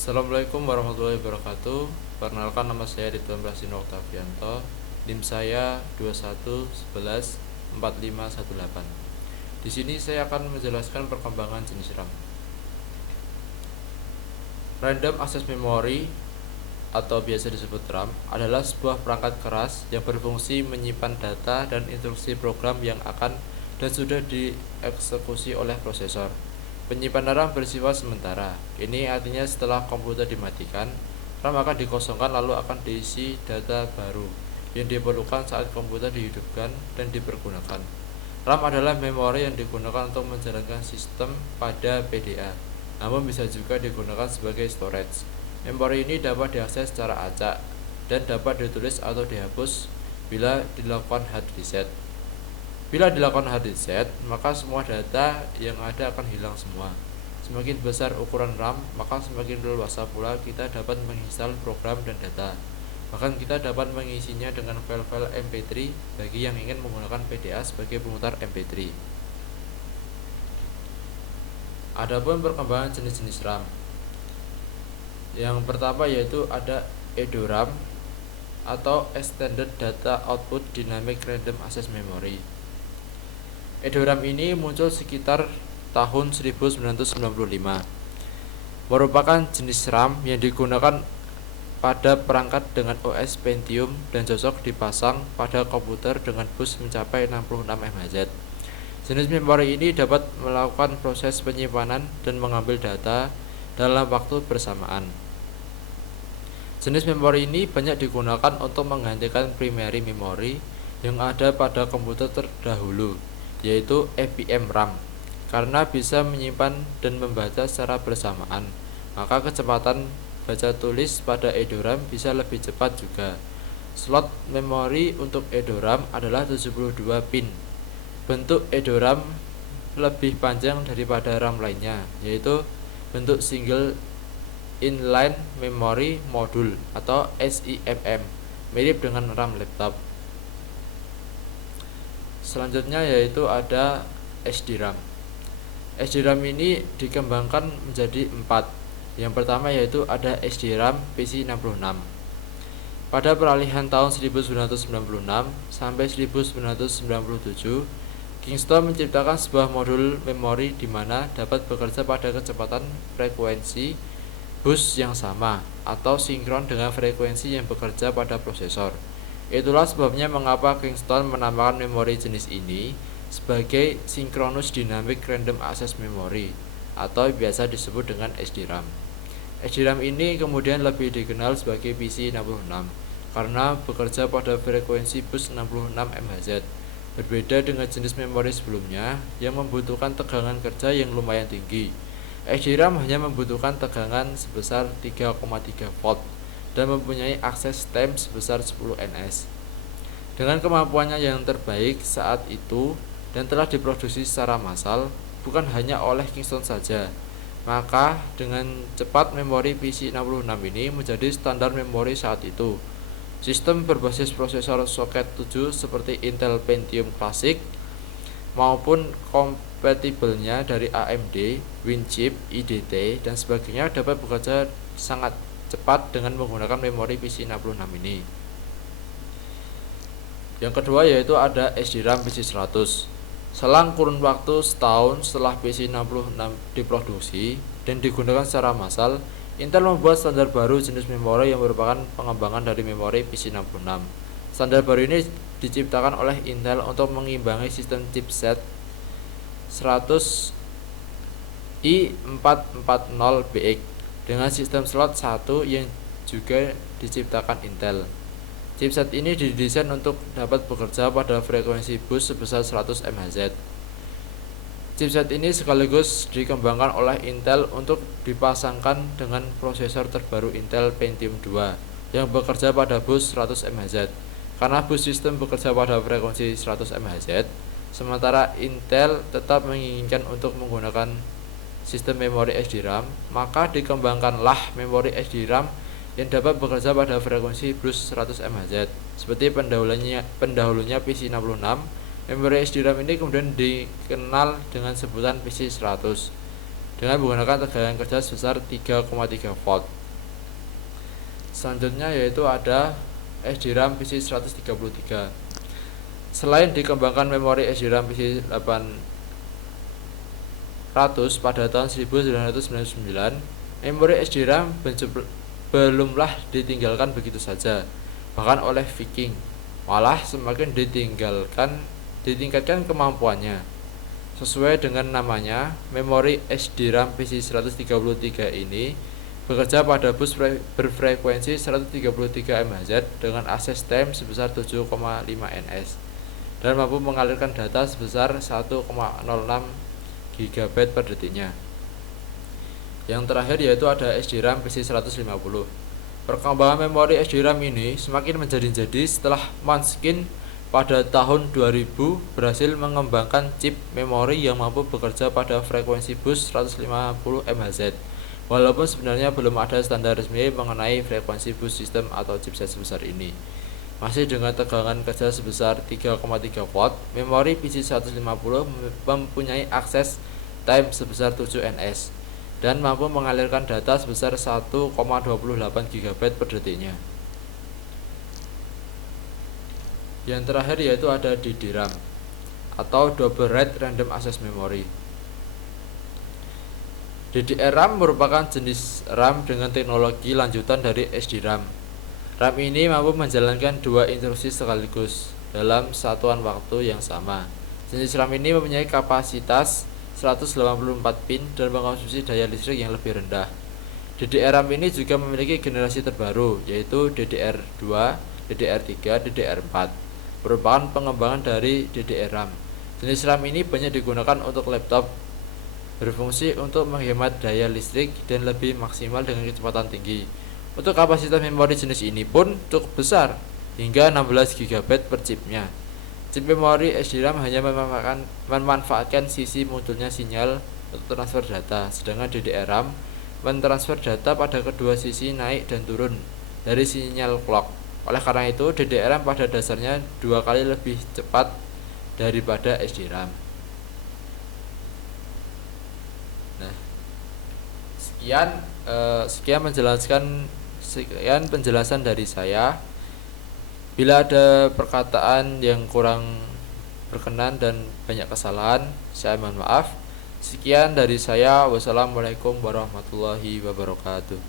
Assalamualaikum warahmatullahi wabarakatuh. Perkenalkan, nama saya Ridwan Prasino Oktavianto. NIM saya 21114518. Di sini saya akan menjelaskan perkembangan jenis RAM. Random Access Memory atau biasa disebut RAM adalah sebuah perangkat keras yang berfungsi menyimpan data dan instruksi program yang akan dan sudah dieksekusi oleh prosesor. Penyimpanan RAM bersifat sementara. Ini artinya setelah komputer dimatikan, RAM akan dikosongkan lalu akan diisi data baru yang diperlukan saat komputer dihidupkan dan dipergunakan. RAM adalah memori yang digunakan untuk menjalankan sistem pada PDA, namun bisa juga digunakan sebagai storage. Memori ini dapat diakses secara acak dan dapat ditulis atau dihapus bila dilakukan hard reset. Bila dilakukan hard reset, maka semua data yang ada akan hilang semua. Semakin besar ukuran RAM, maka semakin leluasa pula kita dapat menginstal program dan data. Bahkan kita dapat mengisinya dengan file-file MP3 bagi yang ingin menggunakan PDA sebagai pemutar MP3. Adapun perkembangan jenis-jenis RAM. Yang pertama yaitu ada EDORAM atau Extended Data Output Dynamic Random Access Memory. EDORAM ini muncul sekitar tahun 1995. Merupakan jenis RAM yang digunakan pada perangkat dengan OS Pentium dan cocok dipasang pada komputer dengan bus mencapai 66 MHz. Jenis memori ini dapat melakukan proses penyimpanan dan mengambil data dalam waktu bersamaan. Jenis memori ini banyak digunakan untuk menggantikan primary memory yang ada pada komputer terdahulu, yaitu EPM RAM. Karena bisa menyimpan dan membaca secara bersamaan, maka kecepatan baca tulis pada EDORAM bisa lebih cepat juga. Slot memori untuk EDORAM adalah 72 pin. Bentuk EDORAM lebih panjang daripada RAM lainnya, yaitu bentuk Single Inline Memory Module atau SIMM, mirip dengan RAM laptop. Selanjutnya yaitu ada SDRAM. SDRAM ini dikembangkan menjadi 4. Yang pertama yaitu ada SDRAM PC66. Pada peralihan tahun 1996 sampai 1997, Kingston menciptakan sebuah modul memori di mana dapat bekerja pada kecepatan frekuensi bus yang sama atau sinkron dengan frekuensi yang bekerja pada prosesor. Itulah sebabnya mengapa Kingston menamakan memori jenis ini sebagai Synchronous Dynamic Random Access Memory atau biasa disebut dengan SDRAM. SDRAM ini kemudian lebih dikenal sebagai PC66 karena bekerja pada frekuensi bus 66 MHz. Berbeda dengan jenis memori sebelumnya yang membutuhkan tegangan kerja yang lumayan tinggi. SDRAM hanya membutuhkan tegangan sebesar 3,3 volt dan mempunyai akses time sebesar 10 ns. Dengan kemampuannya yang terbaik saat itu dan telah diproduksi secara massal, bukan hanya oleh Kingston saja, maka dengan cepat memori PC66 ini menjadi standar memori saat itu. Sistem berbasis prosesor soket 7 seperti Intel Pentium Classic maupun kompatibelnya dari AMD, Winchip, IDT, dan sebagainya dapat bekerja sangat cepat dengan menggunakan memori PC66 ini. Yang kedua yaitu ada SDRAM PC100. Selang kurun waktu setahun setelah PC66 diproduksi dan digunakan secara massal, Intel membuat standar baru jenis memori yang merupakan pengembangan dari memori PC66. Standar baru ini diciptakan oleh Intel untuk mengimbangi sistem chipset 100i440BX dengan sistem slot 1 yang juga diciptakan Intel. Chipset ini didesain untuk dapat bekerja pada frekuensi bus sebesar 100 MHz. Chipset ini sekaligus dikembangkan oleh Intel untuk dipasangkan dengan prosesor terbaru Intel Pentium 2 yang bekerja pada bus 100 MHz. Karena bus sistem bekerja pada frekuensi 100 MHz, sementara Intel tetap menginginkan untuk menggunakan sistem memori SDRAM, maka dikembangkanlah memori SDRAM yang dapat bekerja pada frekuensi bus 100 MHz. Seperti pendahulunya PC66, memori SDRAM ini kemudian dikenal dengan sebutan PC100. dengan menggunakan tegangan kerja sebesar 3,3 volt. Selanjutnya yaitu ada SDRAM PC 133. Selain dikembangkan memori SDRAM PC 800 pada tahun 1999, memori SDRAM belumlah ditinggalkan begitu saja, bahkan oleh Viking, malah semakin ditingkatkan kemampuannya. Sesuai dengan namanya, memori SDRAM PC 133 ini bekerja pada bus berfrekuensi 133 MHz dengan access time sebesar 7,5 ns dan mampu mengalirkan data sebesar 1,06 GB per detiknya. Yang terakhir yaitu ada SDRAM PC 150. Perkembangan memori SDRAM ini semakin menjadi-jadi setelah Måneskin pada tahun 2000 berhasil mengembangkan chip memori yang mampu bekerja pada frekuensi bus 150 MHz. Walaupun sebenarnya belum ada standar resmi mengenai frekuensi bus sistem atau chipset sebesar ini. Masih dengan tegangan kerja sebesar 3,3 volt, memori PC 150 mempunyai akses time sebesar 7 ns dan mampu mengalirkan data sebesar 1,28 GB per detiknya. Yang terakhir yaitu ada DDRAM atau Double Rate Random Access Memory. DDR-RAM merupakan jenis RAM dengan teknologi lanjutan dari SDRAM. RAM ini mampu menjalankan dua instruksi sekaligus dalam satuan waktu yang sama. Jenis RAM ini mempunyai kapasitas 184 pin dan mengkonsumsi daya listrik yang lebih rendah. DDR-RAM ini juga memiliki generasi terbaru yaitu DDR2, DDR3, DDR4. Merupakan pengembangan dari DDR-RAM. Jenis RAM ini banyak digunakan untuk laptop, berfungsi untuk menghemat daya listrik dan lebih maksimal dengan kecepatan tinggi. Untuk kapasitas memori jenis ini pun cukup besar, hingga 16 GB per chipnya. Chip memori SDRAM hanya memanfaatkan sisi munculnya sinyal untuk transfer data, sedangkan DDR-RAM mentransfer data pada kedua sisi naik dan turun dari sinyal clock. Oleh karena itu, DDR-RAM pada dasarnya 2 kali lebih cepat daripada SDRAM. Nah, sekian penjelasan dari saya. Bila ada perkataan yang kurang berkenan dan banyak kesalahan, saya mohon maaf. Sekian dari saya. Wassalamualaikum warahmatullahi wabarakatuh.